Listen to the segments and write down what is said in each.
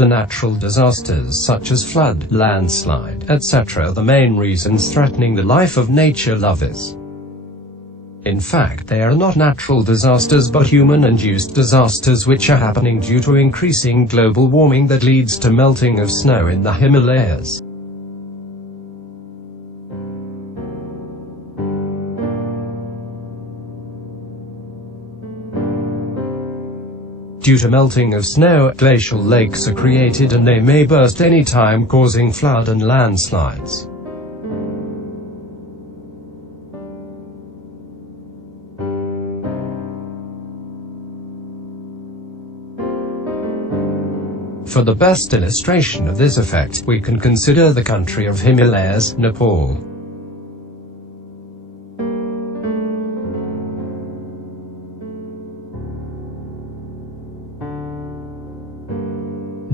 The natural disasters such as flood, landslide, etc. are the main reasons threatening the life of nature lovers. In fact, they are not natural disasters but human-induced disasters which are happening due to increasing global warming that leads to melting of snow in the Himalayas. Due to melting of snow, glacial lakes are created and they may burst any time, causing flood and landslides. For the best illustration of this effect, we can consider the country of Himalayas, Nepal.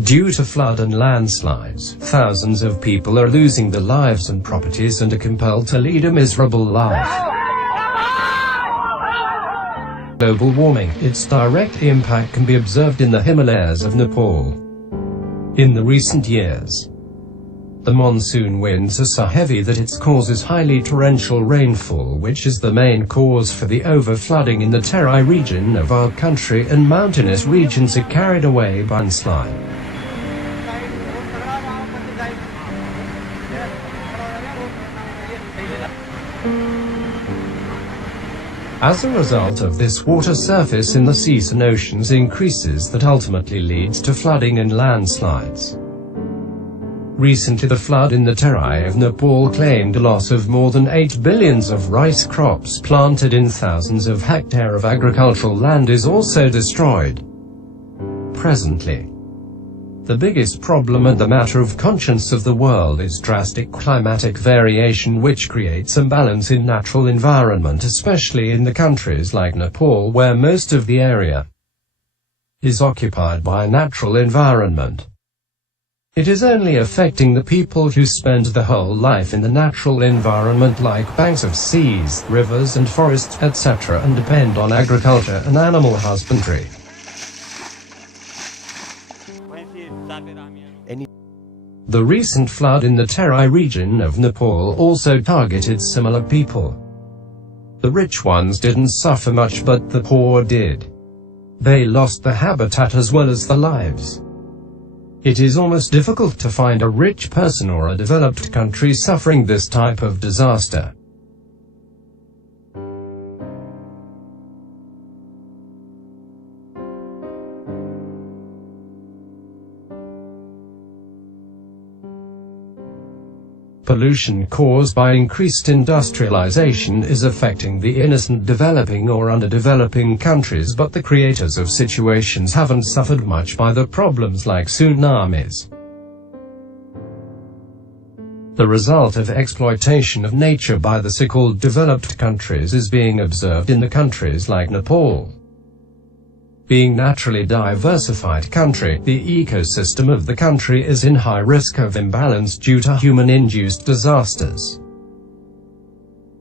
Due to flood and landslides, thousands of people are losing their lives and properties and are compelled to lead a miserable life. Global warming, its direct impact can be observed in the Himalayas of Nepal. In the recent years, the monsoon winds are so heavy that it causes highly torrential rainfall, which is the main cause for the overflooding in the Terai region of our country, and mountainous regions are carried away by landslide. As a result of this, water surface in the seas and oceans increases, that ultimately leads to flooding and landslides. Recently, the flood in the Terai of Nepal claimed a loss of more than 8 billion of rice crops planted in thousands of hectares of agricultural land is also destroyed. Presently, the biggest problem and the matter of conscience of the world is drastic climatic variation, which creates imbalance in natural environment, especially in the countries like Nepal, where most of the area is occupied by a natural environment. It is only affecting the people who spend their whole life in the natural environment, like banks of seas, rivers and forests, etc., and depend on agriculture and animal husbandry. The recent flood in the Terai region of Nepal also targeted similar people. The rich ones didn't suffer much, but the poor did. They lost the habitat as well as the lives. It is almost difficult to find a rich person or a developed country suffering this type of disaster. Pollution caused by increased industrialization is affecting the innocent developing or underdeveloping countries, but the creators of situations haven't suffered much by the problems like tsunamis. The result of exploitation of nature by the so-called developed countries is being observed in the countries like Nepal. Being naturally diversified country, the ecosystem of the country is in high risk of imbalance due to human-induced disasters.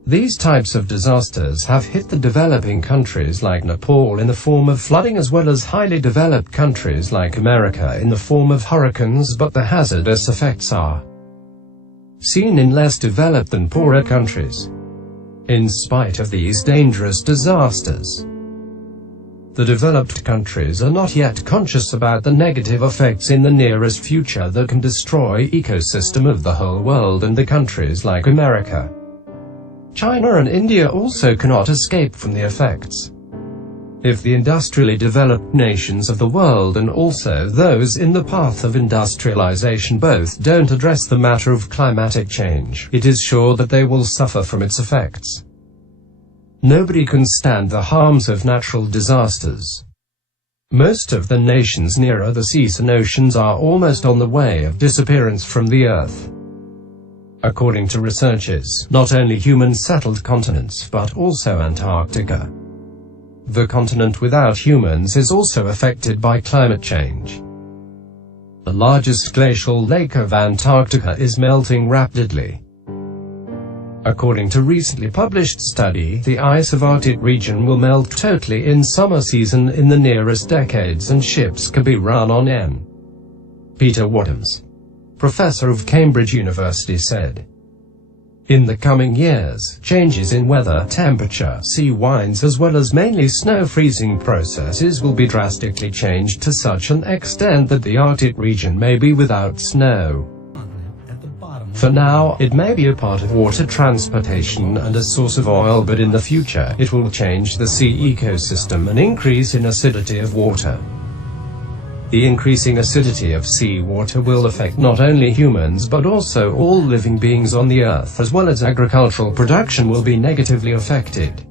These types of disasters have hit the developing countries like Nepal in the form of flooding, as well as highly developed countries like America in the form of hurricanes, but the hazardous effects are seen in less developed than poorer countries. In spite of these dangerous disasters, the developed countries are not yet conscious about the negative effects in the nearest future that can destroy the ecosystem of the whole world, and the countries like America, China and India also cannot escape from the effects. If the industrially developed nations of the world and also those in the path of industrialization both don't address the matter of climatic change, it is sure that they will suffer from its effects. Nobody can stand the harms of natural disasters. Most of the nations nearer the seas and oceans are almost on the way of disappearance from the earth. According to researchers, not only human-settled continents but also Antarctica, the continent without humans, is also affected by climate change. The largest glacial lake of Antarctica is melting rapidly. According to recently published study, the ice of Arctic region will melt totally in summer season in the nearest decades, and ships can be run on Peter Wadhams, professor of Cambridge University, said, "In the coming years, changes in weather, temperature, sea winds as well as mainly snow freezing processes will be drastically changed to such an extent that the Arctic region may be without snow. For now, it may be a part of water transportation and a source of oil, but in the future, it will change the sea ecosystem and increase in acidity of water. The increasing acidity of seawater will affect not only humans but also all living beings on the Earth, as well as agricultural production will be negatively affected.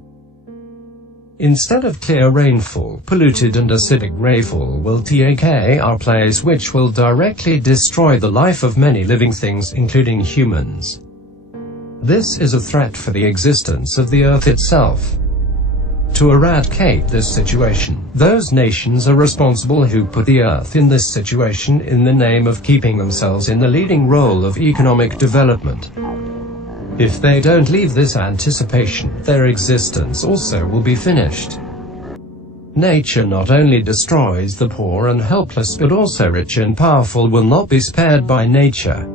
Instead of clear rainfall, polluted and acidic rainfall will take place, which will directly destroy the life of many living things, including humans. This is a threat for the existence of the Earth itself. To eradicate this situation, those nations are responsible who put the Earth in this situation in the name of keeping themselves in the leading role of economic development. If they don't leave this anticipation, their existence also will be finished. Nature not only destroys the poor and helpless, but also rich and powerful will not be spared by nature.